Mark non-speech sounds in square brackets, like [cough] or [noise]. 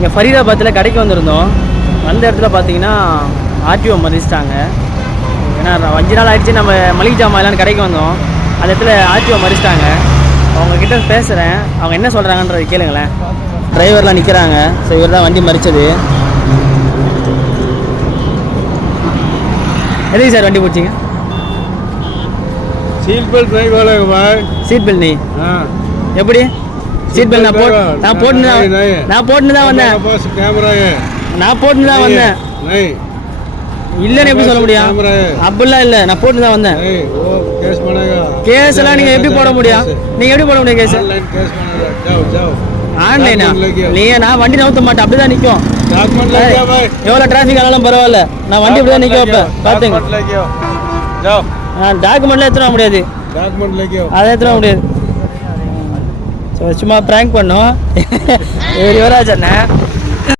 இங்கே ஃபரீதாபாத்தில் கடைக்கு வந்திருந்தோம். வந்த இடத்துல பார்த்தீங்கன்னா ஆர்டிஓ மறிச்சிட்டாங்க. ஏன்னா அஞ்சு நாள் ஆயிடுச்சு நம்ம மளிகை ஜாமான் எல்லாம் கடைக்கு வந்தோம். அந்த இடத்துல ஆர்டிஓ மறிச்சிட்டாங்க. அவங்கக்கிட்ட பேசுகிறேன் அவங்க என்ன சொல்கிறாங்கன்றது கேளுங்களேன். டிரைவர்லாம் நிற்கிறாங்க ஸோ இவர் தான் வண்டி மறிச்சது. எது சார் வண்டி பிடிச்சிங்க? சீட் பெல்ட் சீட் பெல்ட் நீ? எப்படி? சீட் பெல்ட் நான் போட் நான் போட்டு நான் போட்டு தான் வந்தேன். நான் போட்டு தான் வந்தேன். இல்லைன்னு எப்படி சொல்ல முடியும்? அப்படிலாம் இல்லை. நான் போட்டு தான் வந்தேன். கேஸ் எல்லாம் நீங்கள் எப்படி போட முடியும்? நீங்கள் எப்படி போட முடியும் கேஸ் ஆன்லைனா நீ நான் வண்டி நவுத்த மாட்டேன். அப்படிதான் நிற்கும் எவ்வளோ டிராஃபிக் ஆனாலும் பரவாயில்ல. நான் வண்டி இப்படி தான் நிற்கும் வைப்பேன் பார்த்துங்க டாக்குமெண்ட்லாம் எடுத்துட முடியாது. அதை எடுத்துட முடியாது. ஸோ சும்மா ப்ராங்க் பண்ணோம். [laughs] இவர் யுவராஜ் அண்ணன்